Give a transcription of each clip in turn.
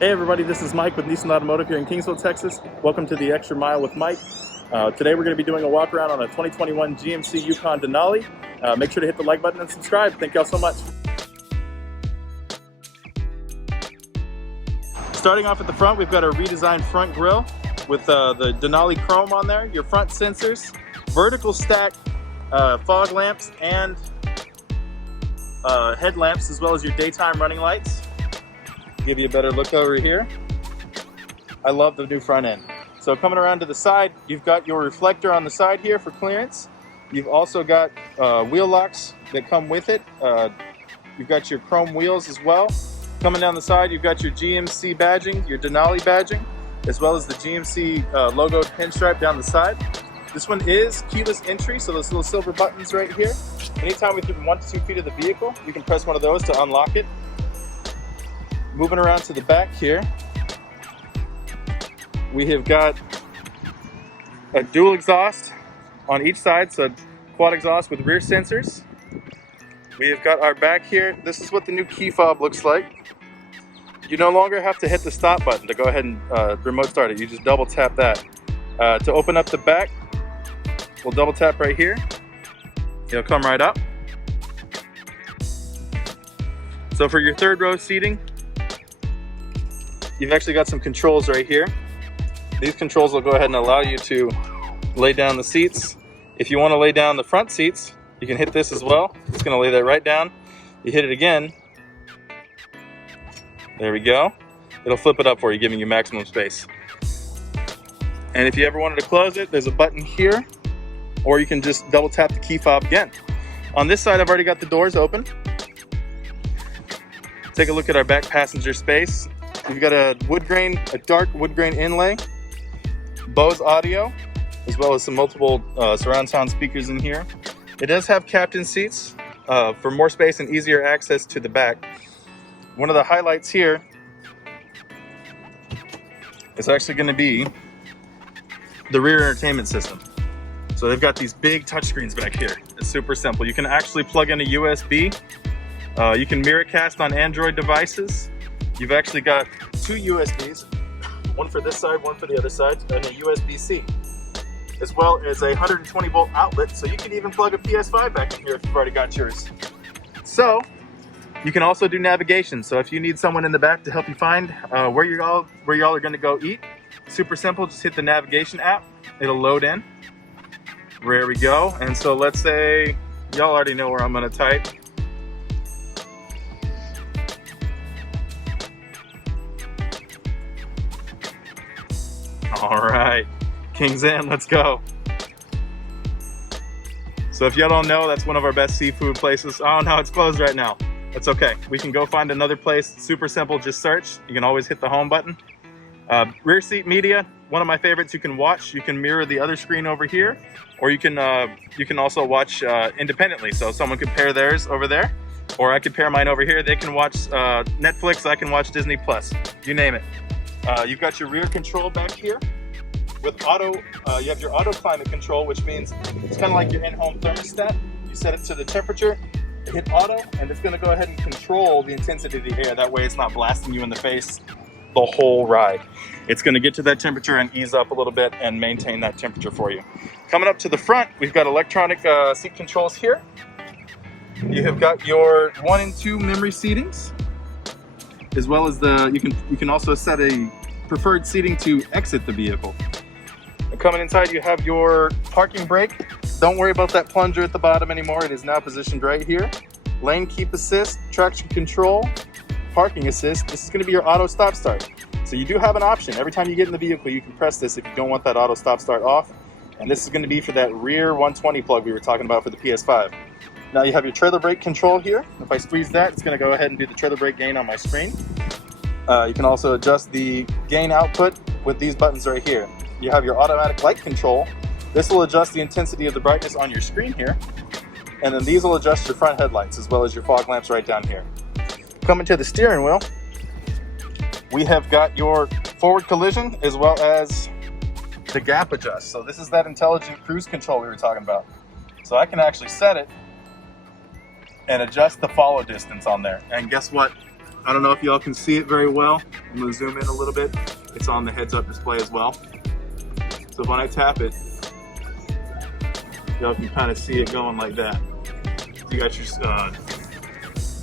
Hey everybody, this is Mike with Nissan Automotive here in Kingsville, Texas. Welcome to the Extra Mile with Mike. Today we're going to be doing a walk around on a 2021 GMC Yukon Denali. Make sure to hit the like button and subscribe. Thank y'all so much. Starting off at the front, we've got a redesigned front grille with the Denali chrome on there, your front sensors, vertical stack fog lamps and headlamps, as well as your daytime running lights. Give you a better look over here. I love the new front end. So coming around to the side, you've got your reflector on the side here for clearance. You've also got wheel locks that come with it. You've got your chrome wheels as well. Coming down the side, you've got your GMC badging, your Denali badging, as well as the GMC logoed pinstripe down the side. This one is keyless entry, so those little silver buttons right here. Anytime within 1 to 2 feet of the vehicle, you can press one of those to unlock it. Moving around to the back here, we have got a dual exhaust on each side, so quad exhaust with rear sensors. We have got our back here. This is what the new key fob looks like. You no longer have to hit the stop button to go ahead and remote start it. You just double tap that. To open up the back, we'll double tap right here. It'll come right up. So for your third row seating, you've actually got some controls right here. These controls will go ahead and allow you to lay down the seats. If you want to lay down the front seats, you can hit this as well. It's going to lay that right down. You hit it again. There we go. It'll flip it up for you, giving you maximum space. And if you ever wanted to close it, there's a button here, or you can just double tap the key fob again. On this side, I've already got the doors open. Take a look at our back passenger space. You've got a dark wood grain inlay, Bose audio, as well as some multiple surround sound speakers in here. It does have captain seats for more space and easier access to the back. One of the highlights here is actually going to be the rear entertainment system. So they've got these big touchscreens back here. It's super simple. You can actually plug in a USB. You can mirror cast on Android devices. You've actually got 2 USBs, one for this side, one for the other side, and a USB-C, as well as a 120 volt outlet, so you can even plug a PS5 back in here if you've already got yours. So you can also do navigation. So if you need someone in the back to help you find where y'all are going to go eat, super simple. Just hit the navigation app. It'll load in. There we go. And so let's say y'all already know where I'm going to type. All right, King's Inn, let's go. So if y'all don't know, that's one of our best seafood places. Oh no, it's closed right now. That's okay. We can go find another place. Super simple, just search. You can always hit the home button. Rear seat media, one of my favorites. You can watch. You can mirror the other screen over here, or you can also watch independently. So someone could pair theirs over there, or I could pair mine over here. They can watch Netflix. I can watch Disney Plus. You name it. You've got your rear control back here with auto. You have your auto climate control, which means it's kind of like your in-home thermostat. You set it to the temperature, hit auto, and it's going to go ahead and control the intensity of the air. That way it's not blasting you in the face the whole ride. It's going to get to that temperature and ease up a little bit and maintain that temperature for you. Coming up to the front, we've got electronic seat controls here. You have got your 1 and 2 memory seatings, as well as you can also set a preferred seating to exit the vehicle. And coming inside, you have your parking brake. Don't worry about that plunger at the bottom anymore. It is now positioned right here. Lane keep assist, traction control, parking assist. This is going to be your auto stop start. So you do have an option. Every time you get in the vehicle, you can press this if you don't want that auto stop start off. And this is going to be for that rear 120 plug we were talking about for the PS5. Now you have your trailer brake control here. If I squeeze that, it's going to go ahead and do the trailer brake gain on my screen. You can also adjust the gain output with these buttons right here. You have your automatic light control. This will adjust the intensity of the brightness on your screen here. And then these will adjust your front headlights as well as your fog lamps right down here. Coming to the steering wheel, we have got your forward collision as well as the gap adjust. So this is that intelligent cruise control we were talking about. So I can actually set it and adjust the follow distance on there. And guess what? I don't know if y'all can see it very well. I'm gonna zoom in a little bit. It's on the heads-up display as well. So when I tap it, y'all can kind of see it going like that. So you got your,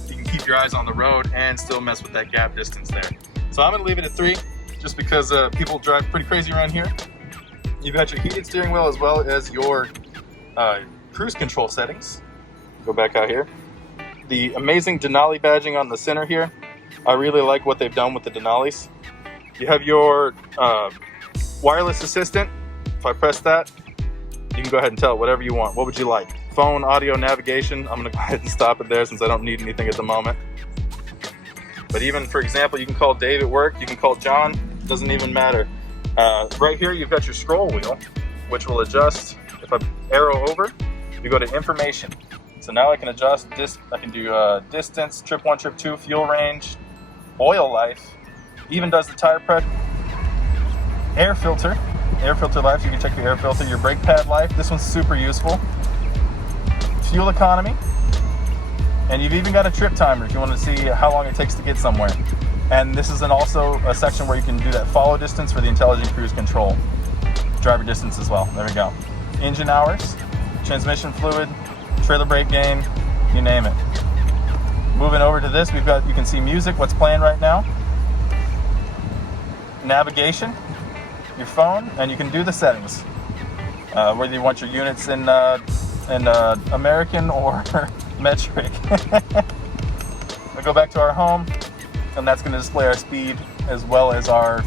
you can keep your eyes on the road and still mess with that gap distance there. So I'm gonna leave it at 3, just because people drive pretty crazy around here. You've got your heated steering wheel as well as your cruise control settings. Go back out here. The amazing Denali badging on the center here. I really like what they've done with the Denalis. You have your wireless assistant. If I press that, you can go ahead and tell it whatever you want. What would you like? Phone, audio, navigation. I'm gonna go ahead and stop it there since I don't need anything at the moment. But even, for example, you can call Dave at work, you can call John, doesn't even matter. Right here, you've got your scroll wheel, which will adjust. If I arrow over, you go to information. So now I can adjust this. I can do distance, trip 1, trip 2, fuel range, oil life, even does the tire pressure, air filter life. You can check your air filter, your brake pad life. This one's super useful. Fuel economy, and you've even got a trip timer if you want to see how long it takes to get somewhere. And this is also a section where you can do that follow distance for the intelligent cruise control, driver distance as well. There we go. Engine hours, transmission fluid, trailer brake gain, you name it. Moving over to this, we've got, you can see music, what's playing right now. Navigation, your phone, and you can do the settings. Whether you want your units in American or metric. We'll go back to our home, and that's going to display our speed as well as our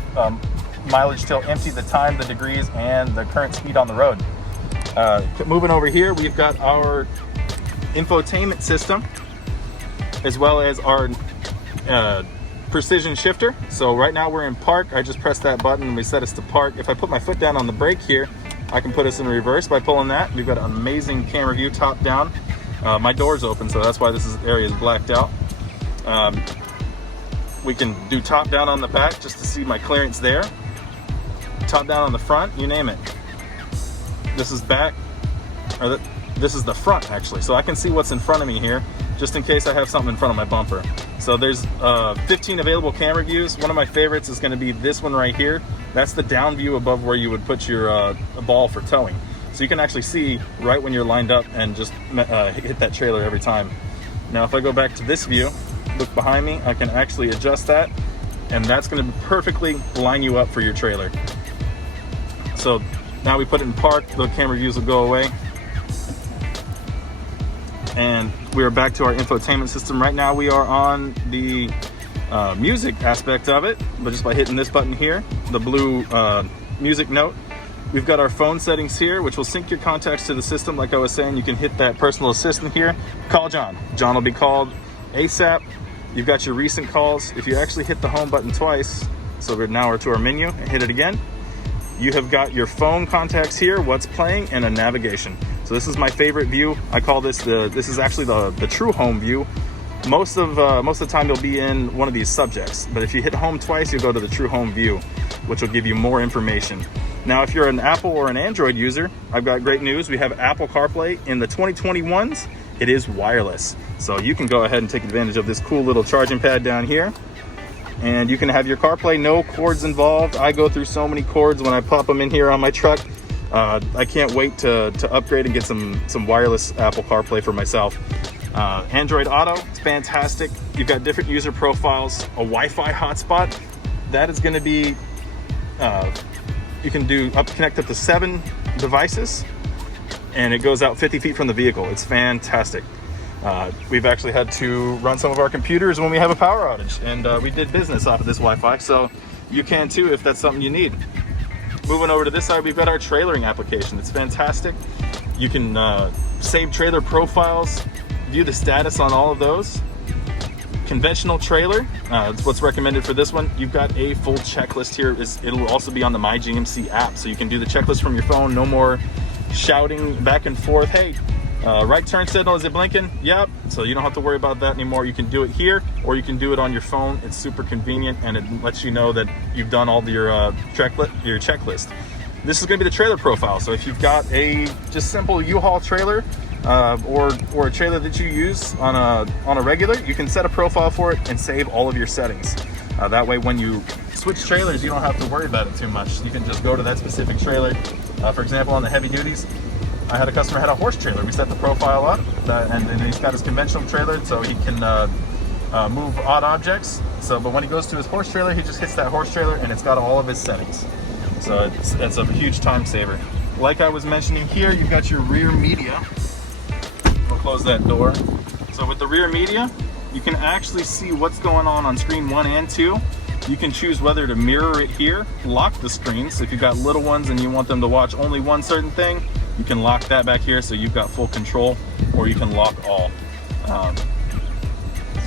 mileage till empty, the time, the degrees, and the current speed on the road. Moving over here, we've got our infotainment system as well as our precision shifter. So right now we're in park. I just pressed that button and we set us to park. If I put my foot down on the brake here, I can put us in reverse by pulling that. We've got an amazing camera view top down. My door's open, so that's why this area is blacked out. We can do top down on the back just to see my clearance there. Top down on the front, you name it. This is back, or this is the front actually. So I can see what's in front of me here, just in case I have something in front of my bumper. So there's 15 available camera views. One of my favorites is gonna be this one right here. That's the down view above where you would put your ball for towing. So you can actually see right when you're lined up and just hit that trailer every time. Now if I go back to this view, look behind me, I can actually adjust that, and that's gonna perfectly line you up for your trailer. So now we put it in park, the camera views will go away. And we are back to our infotainment system. Right now we are on the music aspect of it, but just by hitting this button here, the blue music note. We've got our phone settings here, which will sync your contacts to the system. Like I was saying, you can hit that personal assistant here. Call John. John will be called ASAP. You've got your recent calls. If you actually hit the home button twice, so we're now to our menu, and hit it again, you have got your phone contacts here, what's playing, and a navigation. So this is my favorite view. I call this this is actually the true home view. Most of the time you'll be in one of these subjects, but if you hit home twice, you'll go to the true home view, which will give you more information. Now, if you're an Apple or an Android user, I've got great news. We have Apple CarPlay. In the 2021s, it is wireless. So you can go ahead and take advantage of this cool little charging pad down here. And you can have your CarPlay, no cords involved. I go through so many cords when I pop them in here on my truck. I can't wait to upgrade and get some wireless Apple CarPlay for myself. Android Auto, it's fantastic. You've got different user profiles, a Wi-Fi hotspot. That is gonna be, you can connect up to 7 devices, and it goes out 50 feet from the vehicle. It's fantastic. We've actually had to run some of our computers when we have a power outage, and we did business off of this Wi-Fi, so you can too if that's something you need. Moving over to this side, we've got our trailering application. It's fantastic. You can save trailer profiles, view the status on all of those. Conventional trailer, it's what's recommended for this one. You've got a full checklist here. It'll also be on the My GMC app, so you can do the checklist from your phone. No more shouting back and forth, hey, right turn signal, is it blinking? Yep. So you don't have to worry about that anymore. You can do it here, or you can do it on your phone. It's super convenient, and it lets you know that you've done all your checklist. This is going to be the trailer profile. So if you've got a just simple U-Haul trailer, or a trailer that you use on a regular, you can set a profile for it and save all of your settings. That way when you switch trailers, you don't have to worry about it too much. You can just go to that specific trailer. For example, on the heavy duties, I had a customer had a horse trailer. We set the profile up, and then he's got his conventional trailer, so he can move odd objects. But when he goes to his horse trailer, he just hits that horse trailer, and it's got all of his settings. So it's a huge time saver. Like I was mentioning here, you've got your rear media. We'll close that door. So with the rear media, you can actually see what's going on screen 1 and 2. You can choose whether to mirror it here, lock the screens. So if you've got little ones and you want them to watch only one certain thing, you can lock that back here so you've got full control, or you can lock all.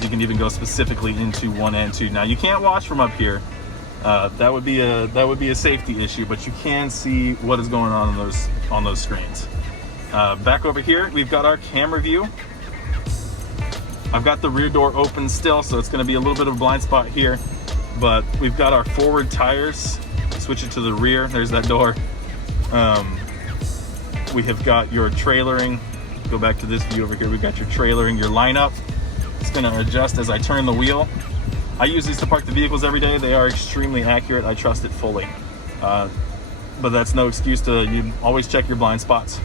You can even go specifically into 1 and 2. Now you can't watch from up here. That would be a safety issue, but you can see what is going on those screens. Back over here, we've got our camera view. I've got the rear door open still, so it's going to be a little bit of a blind spot here. But we've got our forward tires. Switch it to the rear. There's that door. We have got your trailering. Go back to this view over here. We've got your trailering, your lineup. It's going to adjust as I turn the wheel. I use these to park the vehicles every day. They are extremely accurate. I trust it fully. But that's no excuse to, you always check your blind spots.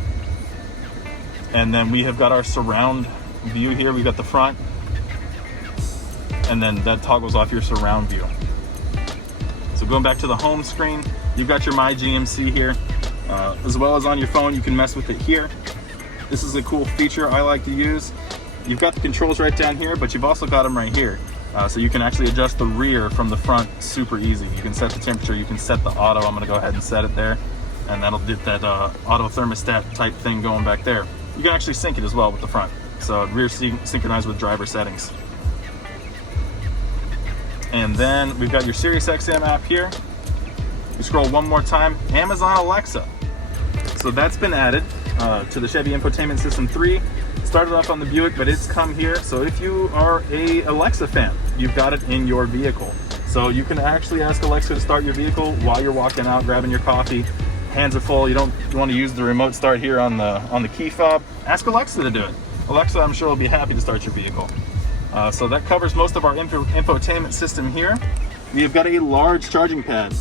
And then we have got our surround view here. We've got the front, and then that toggles off your surround view. So going back to the home screen, you've got your My GMC here. As well as on your phone, you can mess with it here. This is a cool feature I like to use. You've got the controls right down here, but you've also got them right here. So you can actually adjust the rear from the front super easy. You can set the temperature, you can set the auto. I'm gonna go ahead and set it there, and that'll get that auto thermostat type thing going back there. You can actually sync it as well with the front. So rear synchronized with driver settings. And then we've got your SiriusXM app here. You scroll one more time, Amazon Alexa. So that's been added to the Chevy Infotainment System 3. Started off on the Buick, but it's come here. So if you are a Alexa fan, you've got it in your vehicle. So you can actually ask Alexa to start your vehicle while you're walking out, grabbing your coffee. Hands are full. You want to use the remote start here on the key fob. Ask Alexa to do it. Alexa, I'm sure, will be happy to start your vehicle. So that covers most of our infotainment system here. We've got a large charging pad.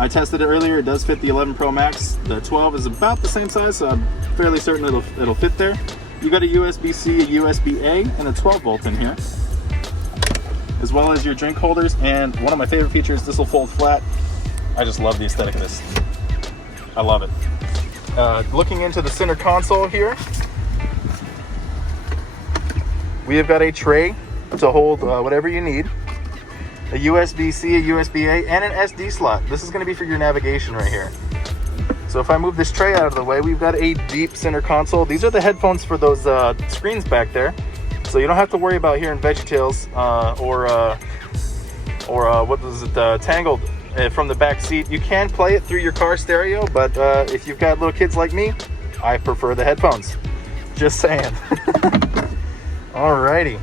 I tested it earlier. It does fit the 11 Pro Max. The 12 is about the same size, so I'm fairly certain it'll fit there. You've got a USB-C, a USB-A, and a 12 volt in here, as well as your drink holders. And one of my favorite features, this will fold flat. I just love the aesthetic of this. I love it. Looking into the center console here, we have got a tray to hold whatever you need. A USB-C, a USB-A, and an SD slot. This is going to be for your navigation right here. So if I move this tray out of the way, we've got a deep center console. These are the headphones for those screens back there. So you don't have to worry about hearing VeggieTales or what was it, Tangled from the back seat. You can play it through your car stereo, but if you've got little kids like me, I prefer the headphones. Just saying. Alrighty.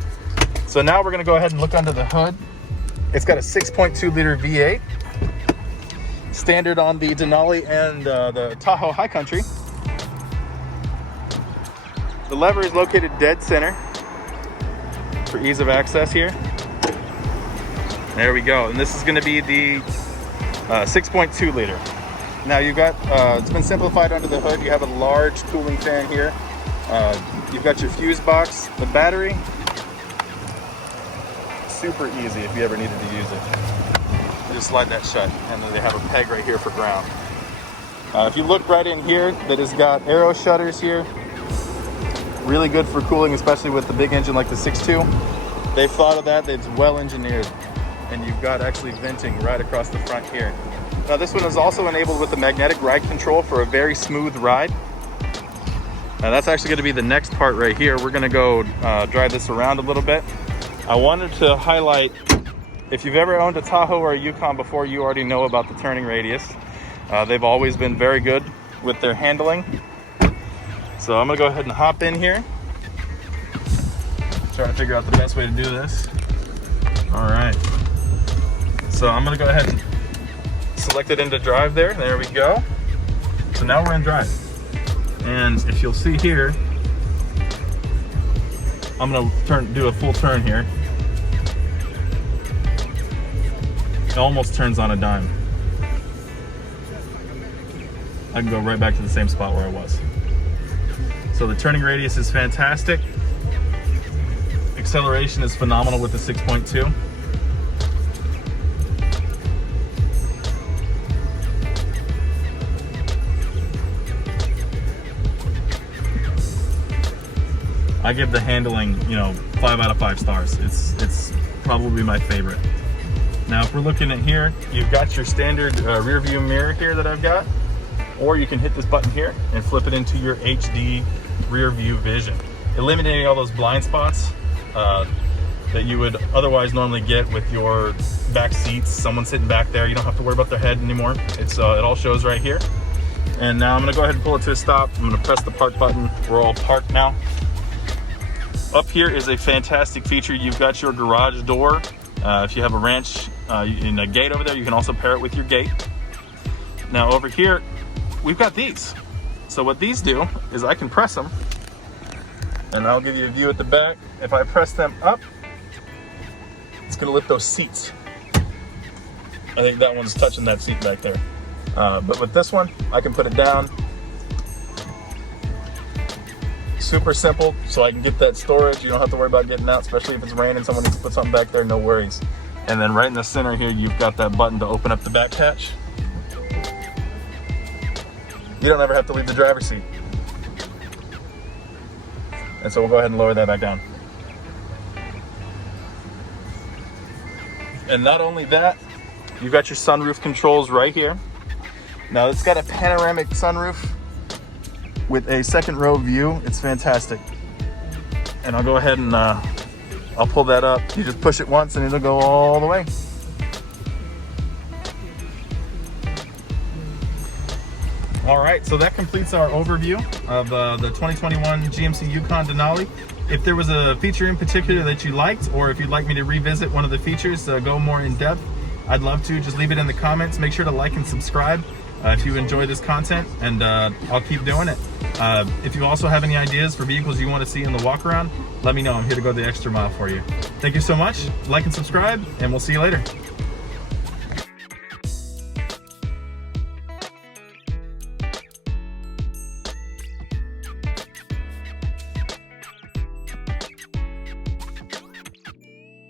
So now we're going to go ahead and look under the hood. It's got a 6.2 liter V8, standard on the Denali and the Tahoe High Country. The lever is located dead center for ease of access here. There we go. And this is going to be the 6.2 liter. Now you've got, it's been simplified under the hood. You have a large cooling fan here. You've got your fuse box, the battery. Super easy if you ever needed to use it. You just slide that shut, and then they have a peg right here for ground. If you look right in here, that has got arrow shutters here. Really good for cooling, especially with the big engine like the 6.2. They've thought of that. It's well engineered, and you've got actually venting right across the front here. Now this one is also enabled with the magnetic ride control for a very smooth ride. Now that's actually going to be the next part right here. We're going to go drive this around a little bit. I wanted to highlight, if you've ever owned a Tahoe or a Yukon before, you already know about the turning radius. They've always been very good with their handling. So I'm gonna go ahead and hop in here. Try to figure out the best way to do this. All right. So I'm gonna go ahead and select it into drive there. There we go. So now we're in drive. And if you'll see here, I'm gonna do a full turn here. It almost turns on a dime. I can go right back to the same spot where I was. So the turning radius is fantastic. Acceleration is phenomenal with the 6.2. I give the handling, 5 out of 5 stars. It's probably my favorite. Now, if we're looking at here, you've got your standard rear view mirror here that I've got, or you can hit this button here and flip it into your HD rear view vision, eliminating all those blind spots that you would otherwise normally get with your back seats. Someone sitting back there, you don't have to worry about their head anymore. It all shows right here. And now I'm gonna go ahead and pull it to a stop. I'm gonna press the park button. We're all parked now. Up here is a fantastic feature. You've got your garage door. If you have a wrench in a gate over there, you can also pair it with your gate. Now over here, we've got these. So what these do is I can press them, and I'll give you a view at the back. If I press them up, it's gonna lift those seats. I think that one's touching that seat back there. But with this one, I can put it down. Super simple, so I can get that storage. You don't have to worry about getting out, especially if it's raining, someone needs to put something back there, no worries. And then right in the center here, you've got that button to open up the back hatch. You don't ever have to leave the driver's seat. And so we'll go ahead and lower that back down. And not only that, you've got your sunroof controls right here. Now it's got a panoramic sunroof with a second row view. It's fantastic. And I'll go ahead and I'll pull that up. You just push it once and it'll go all the way. All right, so that completes our overview of the 2021 GMC Yukon Denali. If there was a feature in particular that you liked, or if you'd like me to revisit one of the features, go more in depth, I'd love to. Just leave it in the comments. Make sure to like and subscribe if you enjoy this content, and I'll keep doing it. If you also have any ideas for vehicles you want to see in the walk around, let me know. I'm here to go the extra mile for you. Thank you so much. Like and subscribe, and we'll see you later.